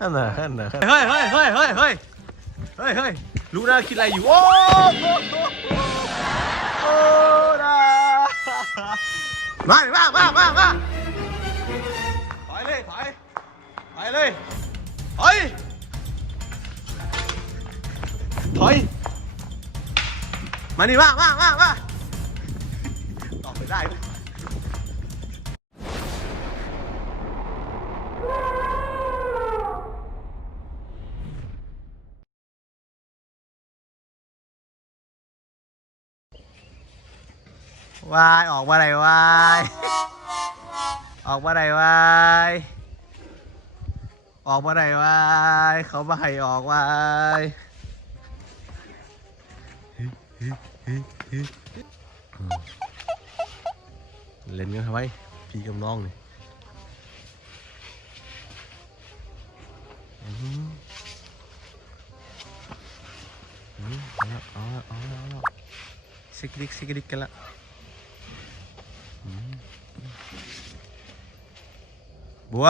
นั่นน่ะนั่นน่ะเฮ้ยเฮ้ยเฮ้ยเฮ้ยเฮ้ยเฮ้ยเฮ้ยรู้นะคิดอะไรอยู่ โอ้โหโอ้นะมาดิมามามามาถอยเลยถอยถอยเลยถอยถอยมานี่มามามามาออกไปได้ วายออกมาไหนวายออกมาไหนวายออกมาไหนวายเขามาให้ออกวายเล่นกันทำไมพี่กับน้องนี่อืมอืมเอาละเอาละเอาละเอาละซิกดิกซิกดิกกันละ บัว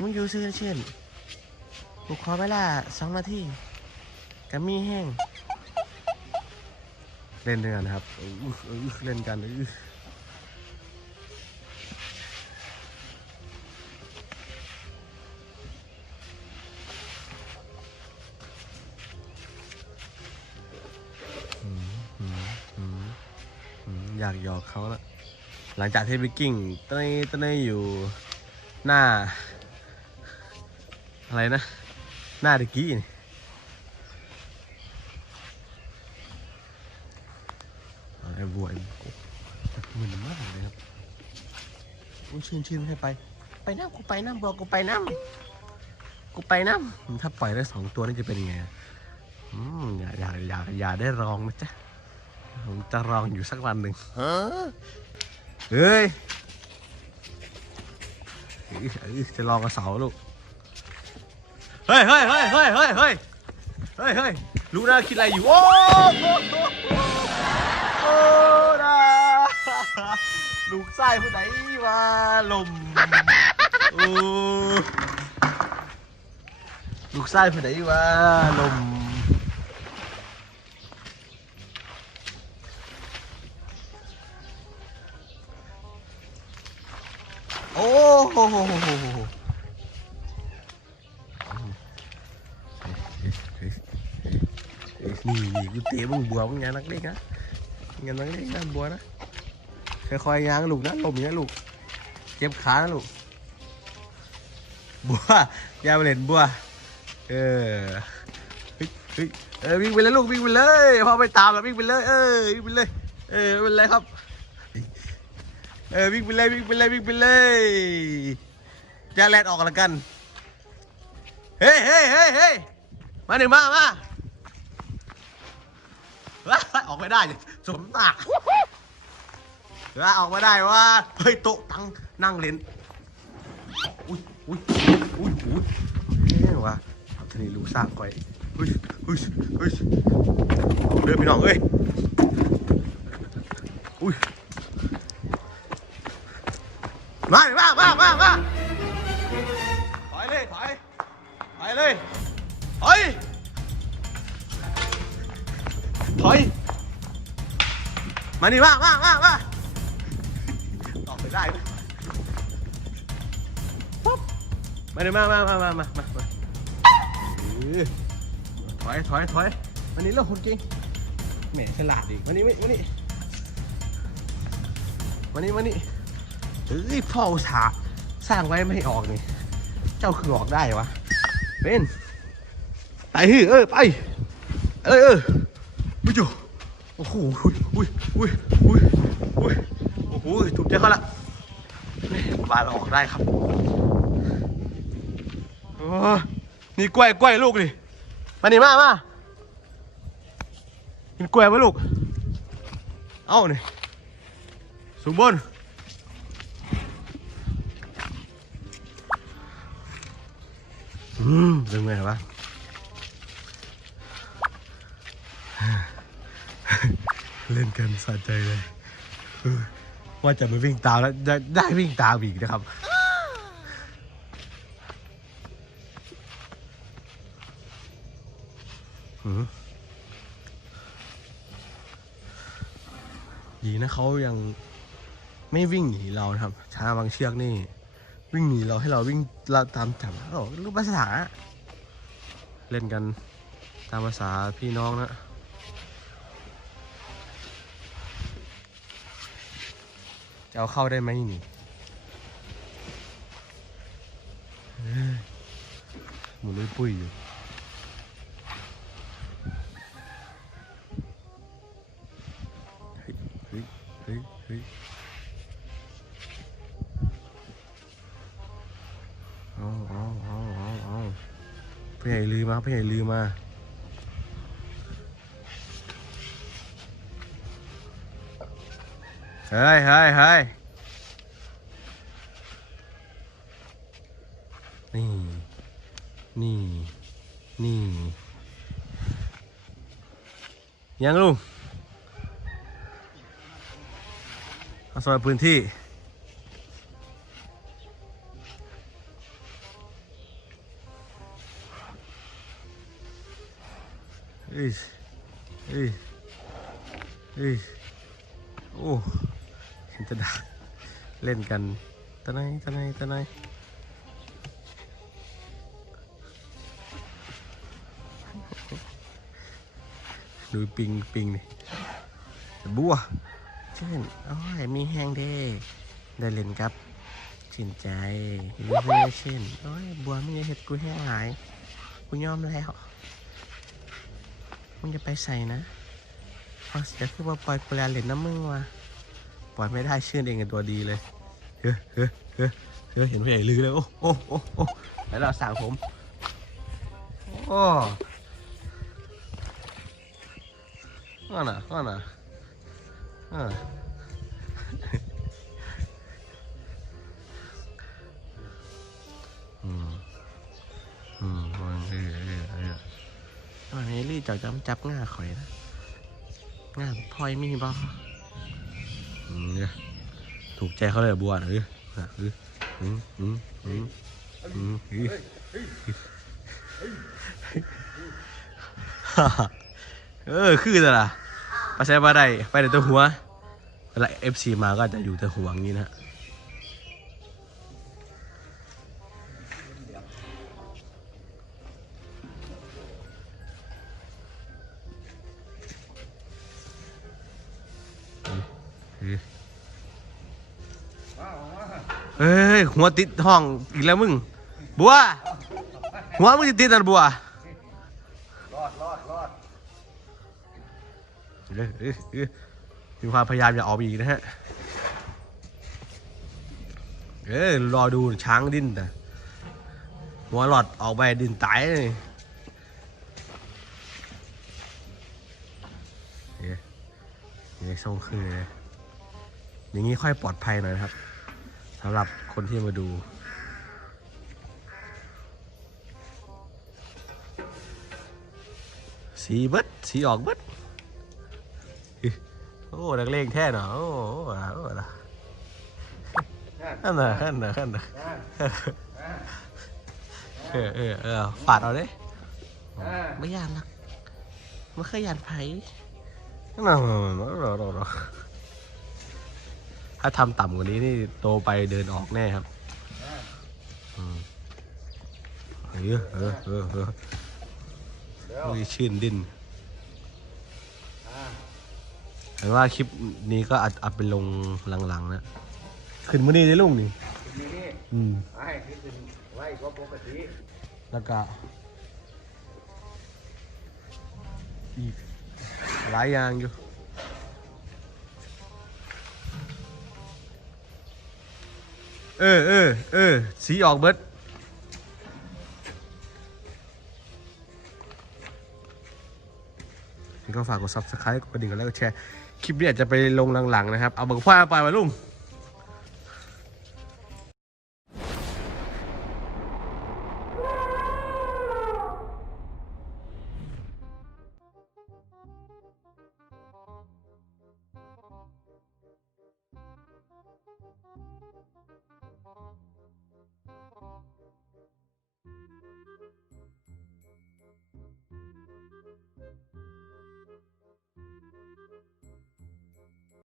มึงอยู่ซื่อเช่นกูขอเวลาสองนาทีกัมีแห้ง เล่นด้วยกันครับ เล่นกัน อยากหยอกเขาละหลังจากที่ไปกิ้งตอนนี้ตอนนี้อยู่หน้า อะไรนะ หน้าตะกี้นี่อาไอ้บัวไอ้มึนมากเลยครับอุ้ยชื่นชื่นให้ไป ไปน้ำกูไปน้ำบัวกูไปน้ำกูไปน้ำถ้าปล่อยได้สองตัวนี่จะเป็นไงอืมอย่าอย่าอย่าอย่าได้ลองนะจ๊ะ ผมจะลองอยู่สักวันหนึ่งเฮ้ยเอ้ยเอ้ยจะลองกระเสาลูก เฮ้ยเฮ้ยเฮ้ยเฮ้ยเฮ้ยเฮ้ยเฮ้ยเฮ้ยรู้นะคิดอะไรอยู่ โอ้โหโอ้นะลูกไส้ผู้ไหนมาลมโอ้ลูกไส้ผู้ไหนมาลม นี่นี่กูเตะมึงบัวมึงไงนักเล่นนะไงนักเล่นนะบัวนะค่อยๆย่างลูกนะลมอย่างนี้ลูกเจ็บขานะลูกบัวอย่าไปเล่นบัวเออเฮ้ยเออวิ่งไปเลยลูกวิ่งไปเลยพอไปตามแล้ววิ่งไปเลย เออวิ่งไปเลย เออเป็นไรครับ เออวิ่งไปเลยวิ่งไปเลยวิ่งไปเลยอย่าแลดออกกันละกัน เฮ้ยเฮ้ยเฮ้ยเฮ้ยมาหนึ่งมามา ออกไม่ได้ดิสมตาว้าออกมาได้ว่าเฮ้ยโต๊ะตั้งนั่งเล่นอุ้ยอุ้ยอุ้ยอุ้ยเฮ้ยว่ะเอาทีนี้รู้สร้างก่อยอุ้ยอุ้ยอุ้ยเอาเดินไปน้องเอ้ยอุ้ยมาดิมามามามาถอยเลยถอยถอยเลยถอย ถอย มานี่มามามามาออกไปได้ไหมปุ๊บมาดิมามามามามามามาเออถอยถอยถอยมานี่เรื่องคนเก่งแหมฉลาดดิมานี่มานี่มานี่มานี่เฮ้ยพ่ออุตส่าห์สร้างไว้ไม่ให้ออกนี่ เจ้าคือออกได้วะเป็นไปเฮือเออไป เออเออ ไปจูโอ้โหอุ้ยอุ้ยอุ้ยอุ้ยอุ้ยโอ้โหถูกใจเขาละนี่บานออกได้ครับโอ้นี่กล้วยกล้วยลูกนี่มานี่มามากินกล้วยไหมลูก เอานี่สูงบนอืมเป็นไงวะ เล่นกันสะใจเลยว่าจะมาวิ่งตามแล้วได้ได้วิ่งตามอีกนะครับหดีนะเขายังไม่วิ่งหนีเรานะครับ ช้าบางเชือกนี่ วิ่งหนีเราให้เราวิ่งเราตามจับเราลูกภาษา เล่นกันตามภาษาพี่น้องนะ จะเอาเข้าได้ไหมนี่หมุนเลยปุ้ยอยู่เฮ้ยเฮ้ยเฮ้ยเฮ้ยเอาเอาเอาเอาเอาพี่ใหญ่ลืมมาพี่ใหญ่ลืมมา เฮ้ยเฮ้ยเฮ้ยนี่ นี่ นี่ ยังลุงเอาสำหรับพื้นที่ เอ้ยเอ้ยเอ้ยโอ้ เห็นจะดาเล่นกันตะไนตะไนตะไนดูปิงปิงนี่บัวเช่นโอ้ยมีแห้งเด้ได้เล่นครับชื่นใจหรือไม่เช่นโอ้ยบัวไม่ได้เห็ดกูแห้งหลายกูยอมแล้วมึงจะไปใส่นะพอเสียคือว่าปล่อยเปลเหรียญน้ำมึงว่ะ ปล่อยไม่ได้ชื่อเองกับตัวดีเลยเฮ้ยเฮ้ยเฮ้ยเฮ้ยเห็นพี่ใหญ่ลือเลยโอ้โอ้โอ้โอ้แล้วเราสั่งผมโอ้ว่าน่ะว่าน่ะอ่าอืมอืมมันเออเออเออวันนี้ลี่เจะจำจับง่าข่อยนะง่าพลอยมีบ่อืม เนี่ยถูกใจเขาเลยบัวนะเออน่ะเอออืมอืมอืมอืมอืมฮ่าฮ่าเออคือแต่ละไปใช้มาได้ไปแต่ตัวหัวเวลาเอฟซีมาก็จะอยู่แต่หัวงี้นะ เฮ้ยหัวติดห้องอีกแล้วมึง บัว หัวมึงจะติดอะไรบัวรอดรอดรอดเออเออเออมีความพยายามอย่าออกไปอีกนะฮะ เออรอดูช้างดิ้นแต่หัวหลอดออกไปดิ้นตายเลยเอ๊ะนี่ส่งคือเลย อย่างนี้ค่อยปลอดภัยหน่อยครับสำหรับคนที่มาดูสีเบิดสีออกเบิดโอ้นักเลงแท้เนาะโอ้โหโอ้โหนั่นน่ะนั่นน่ะนั่นน่ะเออเออเออปาดเอาเด้ไม่ยานหรอกไม่เคยยานไผนั่นน่ะ ถ้าทำต่ำกว่านี้นี่โตไปเดินออกแน่ครับเออเออเออเออเดี๋ยวมีชื่นดิ้นเห็นว่าคลิปนี้ก็อัดอัดไปลงหลังๆนะ ขึ้นมานี่ได้ลุงนี่อืมไอ้ที่เป็นไว้ก็ปกติแล้วก็อีกหลายอย่างอยู่ เออเออเออสีออกเบิดก็ฝากกด subscribe กดกระดิ่งกันแล้วก็แชร์ คลิปนี้อาจจะไปลงหลังๆนะครับ เอาเบิกผ้าไปมาลุง